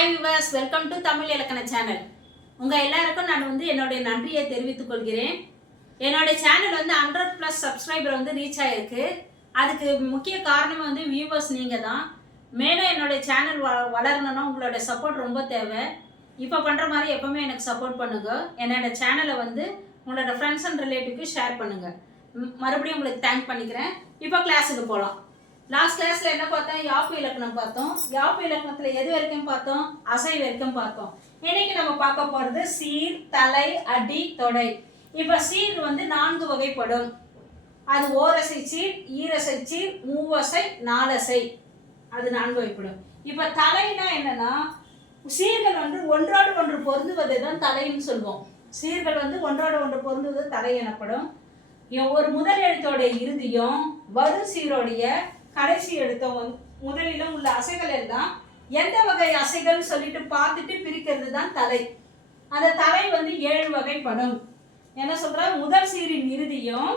Hi viewers, welcome to Tamil இலக்கண channel. உங்கள் எல்லாருக்கும் நான் என்னுடைய நன்றியை தெரிவித்துக் கொள்கிறேன். என்னுடைய சேனல் 100+ சப்ஸ்கிரைபர் ரீச் ஆகிருக்கு. அதுக்கு முக்கிய காரணம் வியூவர்ஸ் நீங்கள் தான். மேலும் என்னுடைய சேனல் வளரணும்னா உங்களோட சப்போர்ட் ரொம்ப தேவை. இப்போ பண்ணுற மாதிரி எப்போவுமே எனக்கு சப்போர்ட் பண்ணுங்க. என்னோட சேனலை உங்களோட ஃப்ரெண்ட்ஸ் அண்ட் ரிலேட்டிவ்க்கு ஷேர் பண்ணுங்கள். மறுபடியும் உங்களுக்கு தேங்க் பண்ணிக்கிறேன். இப்போ கிளாஸுக்கு போகலாம். லாஸ்ட் கிளாஸ்ல என்ன பார்த்தோம்? யாப்பு இலக்கணம் பார்த்தோம். யாப்பு இலக்கணத்துல எது வரைக்கும் பார்த்தோம்? அசை வரைக்கும் பார்த்தோம். இன்னைக்கு நம்ம பார்க்க போறது சீர், தலை, அடி, தொடை. இப்ப சீர் 4 வகைப்படும். அது ஓரசை சீர், ஈரசை சீர், மூவசை, நாலசை. அது 4 வகைப்படும். இப்ப தலைனா என்னன்னா, சீர்கள் ஒன்றோடு ஒன்று பொருந்துவதை தான் தலைன்னு சொல்லுவோம். சீர்கள் ஒன்றோடு ஒன்று பொருந்துவது தலை எனப்படும். ஒரு முதல் எழுத்தோட இறுதியும் வரும் சீரோடைய கடைசி எழுத்தம் முதலிலும் உள்ள அசைகள் எல்லாம் எந்த வகை அசைகள் சொல்லிட்டு பார்த்துட்டு பிரிக்கிறது தான் தலை. அந்த தலை 7 வகைப்படும். என்ன சொல்ற? முதல் சீரின் இறுதியும்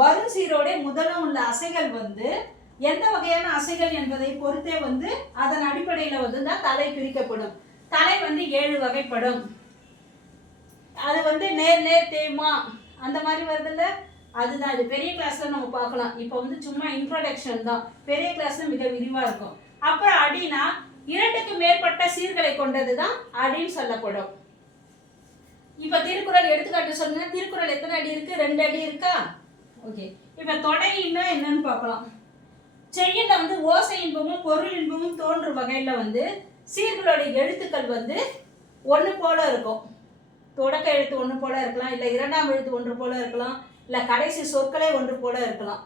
வரும் சீரோட முதலும் உள்ள அசைகள் எந்த வகையான அசைகள் என்பதை பொறுத்தே அதன் அடிப்படையில தான் தலை பிரிக்கப்படும். தலை 7 வகைப்படும். அது நேர் நேர் தேய்மா அந்த மாதிரி வருதுல்ல, அதுதான். இது பெரிய கிளாஸ்ல நம்ம பார்க்கலாம். இப்போ சும்மா இன்ட்ரோடக்ஷன் தான். பெரிய கிளாஸ்ல மிக விரிவா இருக்கும். அப்புறம் அடினா 2க்கு மேற்பட்ட சீர்களை கொண்டது தான் அடின்னு சொல்லப்படும். இப்ப திருக்குறள் எடுத்துக்காட்டு சொல்லுங்க. திருக்குறள் எத்தனை அடி இருக்கு? 2 அடி இருக்கா? ஓகே. இப்ப தொடையின்னா என்னன்னு பார்க்கலாம். செய்யுள்ள ஓசை இன்பமும் பொருள் இன்பமும் தோன்றும் வகையில சீர்களோட எழுத்துக்கள் ஒன்று போல இருக்கும். தொடக்க எழுத்து ஒன்று போல இருக்கலாம், இல்லை 2ஆம் எழுத்து ஒன்று போல இருக்கலாம், இல்லை கடைசி சொற்களே ஒன்று போல இருக்கலாம்.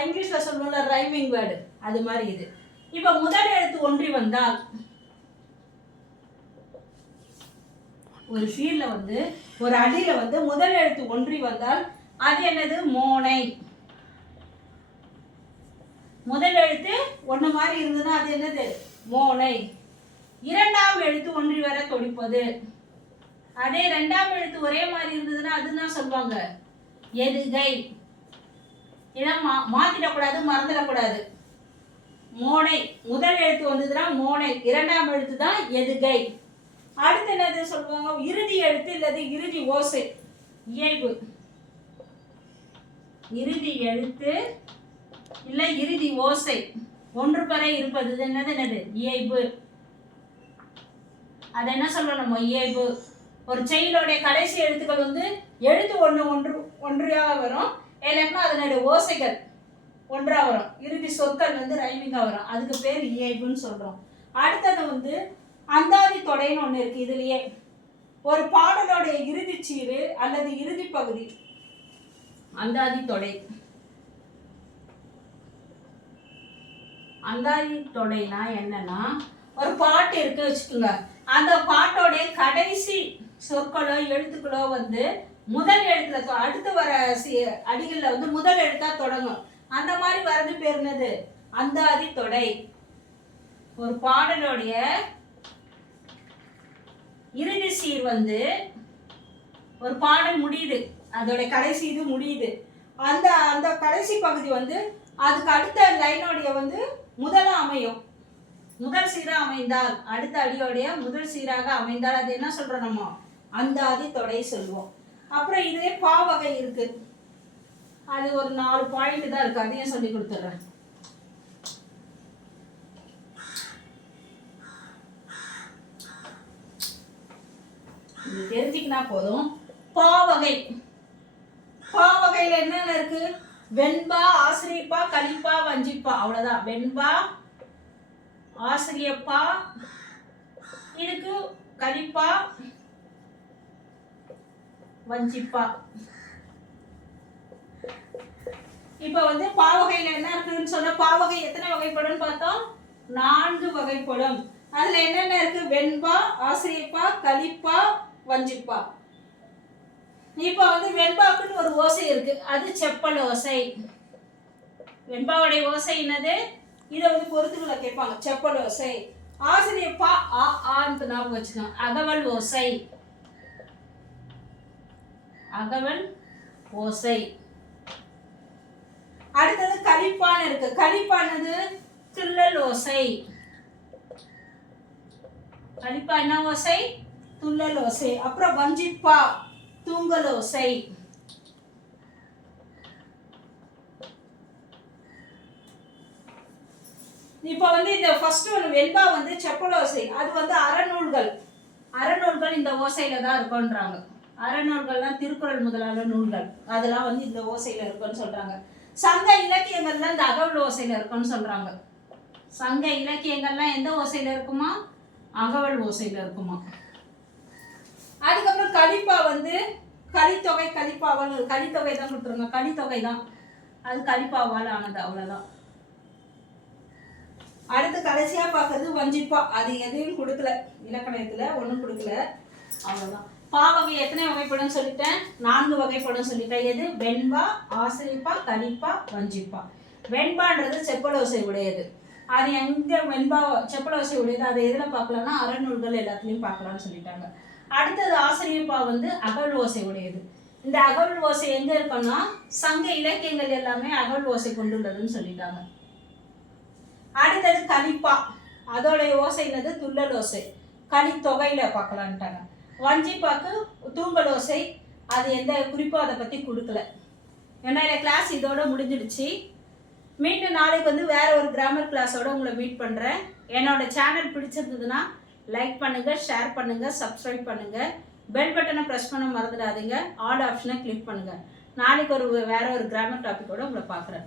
இங்கிலீஷ்ல சொல்லுவோம்ல ரைமிங் வேர்டு, அது மாதிரி இது. இப்போ முதல் எழுத்து ஒன்றி வந்தால் ஒரு ஷீர்ல ஒரு அடியில முதல் எழுத்து ஒன்றி வந்தால் அது என்னது? மோனை. முதல் எழுத்து ஒன்று மாதிரி இருந்ததுன்னா அது என்னது? மோனை. 2ஆம் எழுத்து ஒன்றி வர தொடிப்பது. அதே 2ஆம் எழுத்து ஒரே மாதிரி இருந்ததுன்னா அதுதான் சொல்லுவாங்க எதுகை. இதான் மாத்திடக்கூடாது, மறந்துடக்கூடாது. மோனை முதல் எழுத்து வந்ததுன்னா மோனை, 2ஆம் எழுத்து தான் எதுகை. அடுத்து என்னது சொல்லுவாங்க? இறுதி எழுத்து இல்லது இறுதி ஓசை, இயைபு. இறுதி எழுத்து இல்ல இறுதி ஓசை ஒன்று பெற இருப்பது என்னது? இயைபு. அது என்ன சொல்லணும்? இயைபு. ஒரு செயலுடைய கடைசி எழுத்துக்கள் எழுத்து ஒன்றியாக வரும், இல்லைன்னா அதனுடைய ஓசைகள் ஒன்றா வரும். இறுதி சொற்கள் ரைமிங்கா வரும். அதுக்கு பேர் இயைபுன்னு சொல்றோம். அடுத்தது அந்தாதி தொடைன்னு ஒன்று இருக்கு. இதுலயே ஒரு பாடலுடைய இறுதி சீரு அல்லது இறுதி பகுதி அந்தாதி தொடை. அந்தாதி தொடைனா என்னன்னா, ஒரு பாட்டு இருக்கு வச்சுக்கோங்க. அந்த பாட்டோடைய கடைசி சொற்களோ எழுத்துக்களோ முதல் எழுத்துல அடுத்து வர அடிகள்ல முதல் எழுத்தா தொடங்கும். அந்த மாதிரி வரது பேர் என்னது? அந்தாதி தொடை. ஒரு பாடலுடைய இறுதி சீர் ஒரு பாடல் முடியுது, அதோட கடைசி இது முடியுது. அந்த அந்த கடைசி பகுதி அதுக்கு அடுத்த லைனோடைய முதலா அமையும். முதல் சீராக அமைந்தால், அடுத்த அடியோடைய முதல் சீராக அமைந்தால் அது என்ன சொல்றோம்? நம்ம அந்தாதி தொடை சொல்லுவோம். அப்புறம் இதுவே பா வகை இருக்கு. அது ஒரு 4 பாயிண்ட் தான் இருக்கு, அதையும் சொல்லி கொடுத்துட்றேன். இது தெரிஞ்சுக்கினா போதும். பா வகை. பா வகையில என்னென்ன இருக்கு? வெண்பா, ஆசிரியப்பா, கலிப்பா, வஞ்சிப்பா. அவ்வளவுதான். வெண்பா, ஆசிரியப்பா, இதுக்கு கலிப்பா, வஞ்சிப்பா. இப்ப பாவகையில என்ன இருக்குன்னு சொன்ன, பாவகை எத்தனை வகைப்படும் பார்த்தோம்? 4 வகைப்படும். அதுல என்னென்ன இருக்கு? வெண்பா, ஆசிரியப்பா, கலிப்பா, வஞ்சிப்பா. இப்ப வெண்பாக்குன்னு ஒரு ஓசை இருக்கு, அது செப்பல் ஓசை. வெண்பாவுடைய ஓசை என்னது? இதை பொறுத்துக்களை கேட்பாங்க. செப்பல் ஓசை. ஆசிரியப்பா ஆன்னு ஞாபகம் வச்சுக்கோங்க, அகவல் ஓசை. அகவல் ஓசை. அடுத்தது கலிப்பான் இருக்கு. கலிப்பானது துள்ளல் ஓசை. கலிப்பா என்ன ஓசை? துள்ளல் ஓசை. அப்புறம் வஞ்சிப்பா தூங்கல் ஓசை. இப்போ வந்து இந்த ஃபர்ஸ்ட் ஒன்று வெண்பா வந்து செப்பல் ஓசை. அது வந்து அறநூல்கள். அறநூல்கள் இந்த ஓசையில தான் இருக்குன்றாங்க. அறநூல்கள்லாம் திருக்குறள் முதலான நூல்கள், அதெல்லாம் வந்து இந்த ஓசையில இருக்குன்னு சொல்றாங்க. சங்க இலக்கியங்கள்லாம் இந்த அகவல் ஓசையில இருக்குன்னு சொல்றாங்க. சங்க இலக்கியங்கள்லாம் எந்த ஓசையில இருக்குமா? அகவல் ஓசையில இருக்குமா. அதுக்கப்புறம் கலிப்பா வந்து கலித்தொகை, கலிப்பாவல், கலித்தொகை தான் கொடுத்துருங்க. கலித்தொகை தான், அது கலிப்பாவால் ஆனது, அவ்வளவுதான். அடுத்து கடைசியா பார்க்கறது வஞ்சிப்பா. அது எதையும் கொடுக்கல, இலக்கணத்துல ஒன்றும் கொடுக்கல, அவ்வளவுதான். பாவகை எத்தனை வகைப்படும் சொல்லிட்டேன்? 4 வகைப்படும் சொல்லிட்டேன். எது? வெண்பா, ஆசிரியப்பா, கலிப்பா, வஞ்சிப்பா. வெண்பான்றது செப்பலோசை உடையது. அது எங்க வெண்பா செப்பலோசை உடையது, அதை எதில் பார்க்கலாம்னா அறநூல்கள் எல்லாத்துலேயும் பார்க்கலாம்னு சொல்லிட்டாங்க. அடுத்தது ஆசிரியப்பா வந்து அகவல் ஓசை உடையது. இந்த அகவல் ஓசை எங்க இருக்குன்னா சங்க இலக்கியங்கள் எல்லாமே அகவல் ஓசை கொண்டுள்ளதுன்னு சொல்லிட்டாங்க. அடுத்தது கலிப்பா, அதோடைய ஓசைனது துள்ளல் ஓசை, கலித்தொகையில பார்க்கலான்ட்டாங்க. வஞ்சிப்பாக்கு தூங்கல் ஓசை, அது எந்த குறிப்பாக அதை பற்றி கொடுக்கல. ஏன்னா கிளாஸ் இதோட முடிஞ்சிடுச்சு. மீண்டும் நாளைக்கு வந்து வேற ஒரு கிராமர் கிளாஸோட உங்களை மீட் பண்ணுறேன். என்னோட சேனல் பிடிச்சிருந்ததுன்னா லைக் பண்ணுங்கள், ஷேர் பண்ணுங்கள், சப்ஸ்கிரைப் பண்ணுங்கள், பெல் பட்டனை ப்ரெஸ் பண்ண மறந்துடாதீங்க, ஆல் ஆப்ஷனை கிளிக் பண்ணுங்கள். நாளைக்கு வேற ஒரு கிராமர் டாப்பிக்கோட உங்களை பார்க்குறேன்.